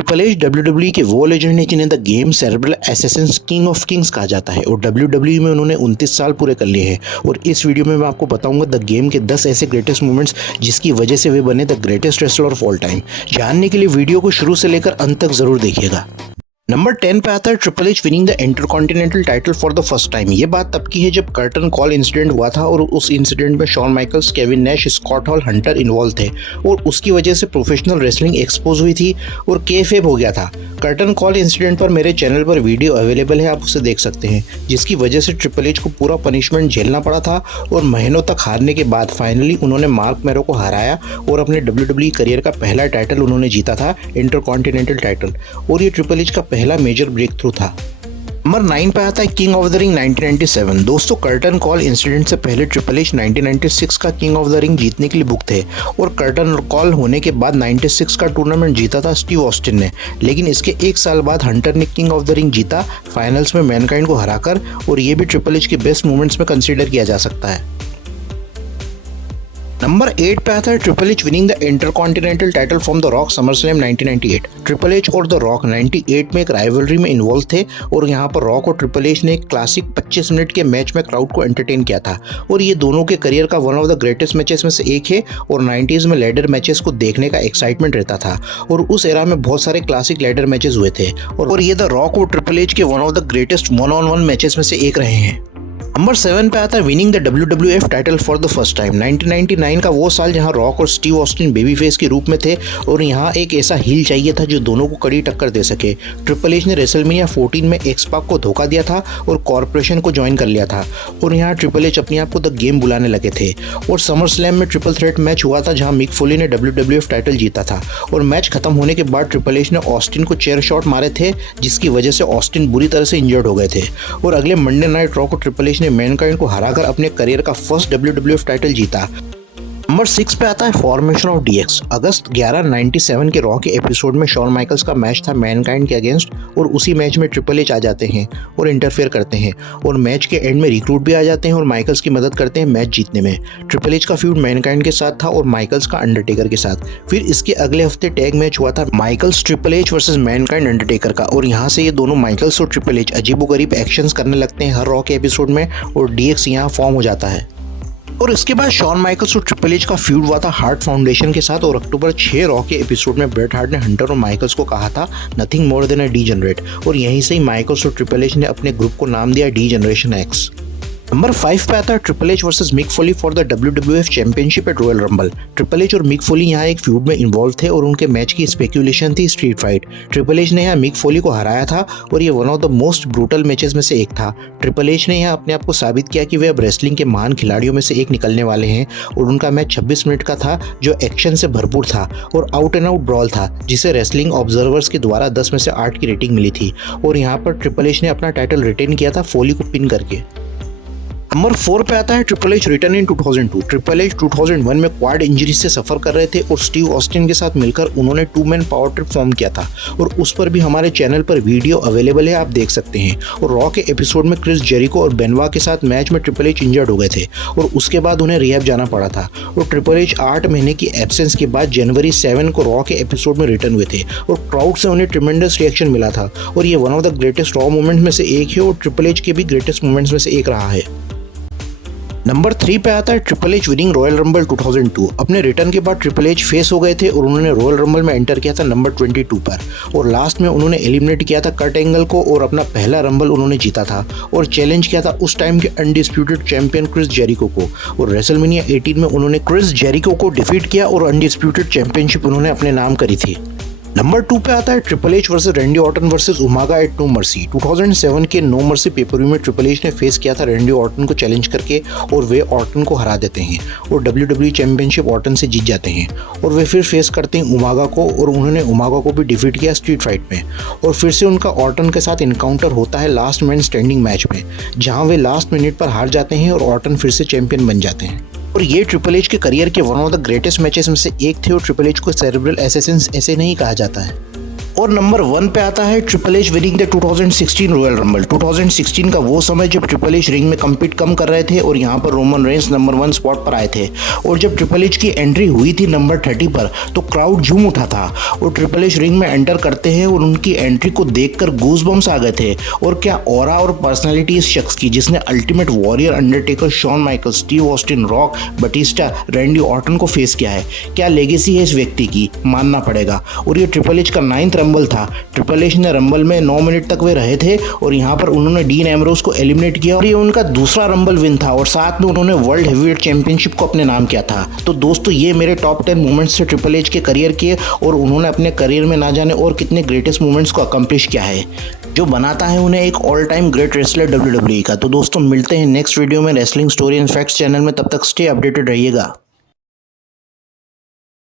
Triple H WWE के वो legend हैं जिन्हें the game cerebral Assassin's king of Kings कहा जाता है और डब्ल्यूडब्ल्यूई में उन्होंने 29 साल पूरे कर लिए हैं। और इस वीडियो में मैं आपको बताऊंगा द गेम के 10 ऐसे ग्रेटेस्ट मोमेंट्स जिसकी वजह से वे बने the greatest wrestler of all time. जानने के लिए वीडियो को शुरू से लेकर अंत तक जरूर देखिएगा। नंबर 10 पे आता है triple H winning the intercontinental title for the first time. ये बात तब की है जब कर्टन कॉल इंसिडेंट हुआ था और उस इंसिडेंट में Shawn Michaels, Kevin Nash, Scott Hall, Hunter involve थे और उसकी वजह से प्रोफेशनल रेसलिंग एक्सपोज हुई थी और केफेब हो गया था। कर्टन कॉल इंसिडेंट पर मेरे चैनल पर वीडियो अवेलेबल है, आप उसे देख सकते हैं, जिसकी वजह से ट्रिपल एच को पूरा पनिशमेंट झेलना पड़ा था और महीनों तक हारने के बाद फाइनली उन्होंने मार्क मैरो को हराया और अपने डब्ल्यूडब्ल्यूई करियर का पहला टाइटल उन्होंने जीता था, इंटरकॉन्टिनेंटल टाइटल, और ये ट्रिपल एच का पहला मेजर ब्रेक थ्रू था। नंबर 9 पे आता है किंग ऑफ द रिंग 1997। दोस्तों, कर्टन कॉल इंसिडेंट से पहले ट्रिपल एच 1996 का किंग ऑफ द रिंग जीतने के लिए बुक थे और कर्टन कॉल होने के बाद 96 का टूर्नामेंट जीता था स्टीव ऑस्टिन ने, लेकिन इसके एक साल बाद हंटर ने किंग ऑफ द रिंग जीता फाइनल्स में मैनकाइंड को हराकर, और ये भी ट्रिपल एच के बेस्ट मोमेंट्स में कंसीडर किया जा सकता है। नंबर 8 पे आता है triple H winning the intercontinental title from the rock SummerSlam 1998। Triple H और द रॉक 98 में एक राइवलरी में इन्वॉल्व थे और यहाँ पर रॉक और ट्रिपल एच ने एक क्लासिक 25 मिनट के मैच में क्राउड को एंटरटेन किया था और ये दोनों के करियर का one of the greatest matches में से एक है और 90s में लैडर मैचेस को देखने का एक्साइटमेंट रहता था और उस एरा में बहुत सारे क्लासिक लैडर मैचेस हुए थे और ये द रॉक और ट्रिपल एच के one of the greatest one on one matches में से एक रहे हैं। नंबर 7 पे आता है winning the WWF title for the first time. 1999 का वो साल जहां रॉक और स्टीव ऑस्टिन बेबी फेस के रूप में थे और यहां एक ऐसा हील चाहिए था जो दोनों को कड़ी टक्कर दे सके। ट्रिपल एच ने रेसलमेनिया 14 में एक्स-पाक को धोखा दिया था और कॉर्पोरेशन को ज्वाइन कर लिया था और यहां ट्रिपल एच अपने आप को द गेम बुलाने लगे थे और समर स्लैम में ट्रिपल थ्रेट मैच हुआ था जहां मिक फोली ने WWF टाइटल जीता था और मैच खत्म होने के बाद ट्रिपल एच ने ऑस्टिन को चेयर शॉट मारे थे जिसकी वजह से ऑस्टिन बुरी तरह से इंजर्ड हो गए थे और अगले मंडे नाइट रॉ को ट्रिपल एच ने मैनकाइंड को हराकर अपने करियर का फर्स्ट WWF टाइटल जीता। नंबर 6 पे आता है फॉर्मेशन ऑफ DX। अगस्त 11, 97 के रॉ के एपिसोड में शॉन माइकल्स का मैच था मैनकाइंड के अगेंस्ट और उसी मैच में ट्रिपल एच आ जाते हैं और इंटरफेयर करते हैं और मैच के एंड में रिक्रूट भी आ जाते हैं और माइकल्स की मदद करते हैं मैच जीतने में। ट्रिपल एच का फ्यूड मैनकाइंड के साथ था और माइकल्स का अंडरटेकर के साथ। फिर इसके अगले हफ्ते टैग मैच हुआ था Michaels Triple H versus Mankind Undertaker का और यहाँ से ये दोनों माइकल्स और ट्रिपल एच अजीबोगरीब एक्शंस करने लगते हैं हर रॉ के एपिसोड में और DX यहाँ फॉर्म हो जाता है। और इसके बाद शॉन माइकल्स और ट्रिपल एच का फ्यूड हुआ था हार्ट फाउंडेशन के साथ और अक्टूबर 6 रॉ के एपिसोड में ब्रेट हार्ट ने हंटर और माइकल्स को कहा था नथिंग मोर देन अ डीजनरेट और यहीं से ही माइकल्स और ट्रिपल एच ने अपने ग्रुप को नाम दिया डी जनरेशन एक्स। नंबर 5 पे आता है triple H versus Mick Foley for the WWF championship at Royal Rumble. Triple H और मिक फोली यहाँ एक फ्यूड में इन्वॉल्व थे और उनके मैच की स्पेकुलेशन थी स्ट्रीट फाइट। ट्रिपल एच ने यहाँ मिक फोली को हराया था और ये one of the most brutal matches में से एक था। ट्रिपल एच ने यहाँ अपने आप को साबित किया कि वे अब रेसलिंग के महान खिलाड़ियों में से एक निकलने वाले हैं और उनका मैच 26 मिनट का था जो एक्शन से भरपूर था और आउट एंड आउट ब्रॉल था जिसे रेसलिंग ऑब्जर्वर्स के द्वारा 10 में से 8 की रेटिंग मिली थी और यहाँ पर ट्रिपल एच ने अपना टाइटल रिटेन किया था फोली को पिन करके। नंबर 4 पे आता है ट्रिपल एच रिटर्न इन 2002। ट्रिपल एच 2001 में क्वाड इंजरी से सफर कर रहे थे और स्टीव ऑस्टिन के साथ मिलकर उन्होंने 2-मैन पावर ट्रिप फॉर्म किया था और उस पर भी हमारे चैनल पर वीडियो अवेलेबल है, आप देख सकते हैं। और रॉ के एपिसोड में क्रिस जेरिको और बेनवा के साथ मैच में ट्रिपल एच इंजर्ड हो गए थे और उसके बाद उन्हें रिहैब जाना पड़ा था और ट्रिपल एच 8 महीने की एब्सेंस के बाद जनवरी 7 को रॉ के एपिसोड में रिटर्न हुए थे और क्राउड से उन्हें ट्रिमेंडस रिएक्शन मिला था और ये one of the greatest raw moments में से एक है और ट्रिपल एच के भी ग्रेटेस्ट मोमेंट्स में से एक रहा है। नंबर 3 पे आता है triple H winning royal rumble 2002। अपने रिटर्न के बाद ट्रिपल एच फेस हो गए थे और उन्होंने रॉयल रंबल में एंटर किया था नंबर 22 पर और लास्ट में उन्होंने एलिमिनेट किया था कर्ट एंगल को और अपना पहला रंबल उन्होंने जीता था और चैलेंज किया था उस टाइम के अनडिस्प्यूटेड चैंपियन क्रिस जेरिको को और रेसलमेनिया 18 में उन्होंने क्रिस जेरिको को डिफीट किया और अनडिस्प्यूटेड चैंपियनशिप उन्होंने अपने नाम करी थी। नंबर 2 पे आता है triple H versus Randy Orton versus Umaga at No Mercy. 2007 के नो मर्सी पेपर में ट्रिपल एच ने फेस किया था रैंडी ऑर्टन को चैलेंज करके और वे ऑर्टन को हरा देते हैं और WWE चैंपियनशिप ऑर्टन से जीत जाते हैं और वे फिर फेस करते हैं उमागा को और उन्होंने उमागा को भी डिफीट किया स्ट्रीट फाइट में और फिर से उनका ऑर्टन के साथ इनकाउंटर होता है लास्ट मैन स्टैंडिंग मैच में जहाँ वे लास्ट मिनट पर हार जाते हैं और ऑर्टन फिर से चैंपियन बन जाते हैं और ये ट्रिपल एच के करियर के one of the greatest matches में से एक थे और ट्रिपल एच को सेरेब्रल असैसिन्स ऐसे नहीं कहा जाता है। और नंबर 1 पे आता है triple H winning the 2016 royal rumble. 2016 का वो समय जब ट्रिपल एच रिंग में कम्पीट कम कर रहे थे और यहाँ पर रोमन रेंस नंबर 1 स्पॉट पर आए थे। और जब ट्रिपल एच की एंट्री हुई थी नंबर 30 पर तो क्राउड झूम उठा था और ट्रिपल एच रिंग में एंटर करते हैं और उनकी एंट्री को देखकर गूज़बम्स आ गए थे। और क्या ऑरा और पर्सनालिटी इस शख्स की जिसने Ultimate Warrior, Undertaker, Shawn Michael, Steve Austin, Rock, Batista, Randy Orton को फेस किया है। क्या लेगेसी है इस व्यक्ति की, मानना पड़ेगा। और ये ट्रिपल एच का 9th रंबल था। ट्रिपल एच ने रंबल में 9 मिनट तक वे रहे थे और यहाँ पर उन्होंने डीन एम्ब्रोस को एलिमिनेट किया और ये उनका दूसरा रंबल विन था और साथ में उन्होंने वर्ल्ड हेवीवेट चैंपियनशिप को अपने नाम किया था। तो दोस्तों ये मेरे टॉप 10 मोमेंट्स थे ट्रिपल एच के करियर के और उन्होंने अपने करियर में ना जाने और कितने ग्रेटेस्ट मोमेंट्स को अकम्प्लिश किया है जो बनाता है उन्हें एक all time great wrestler WWE का। तो दोस्तों मिलते हैं नेक्स्ट वीडियो में wrestling story and facts channel में, तब तक स्टे अपडेटेड रहिएगा।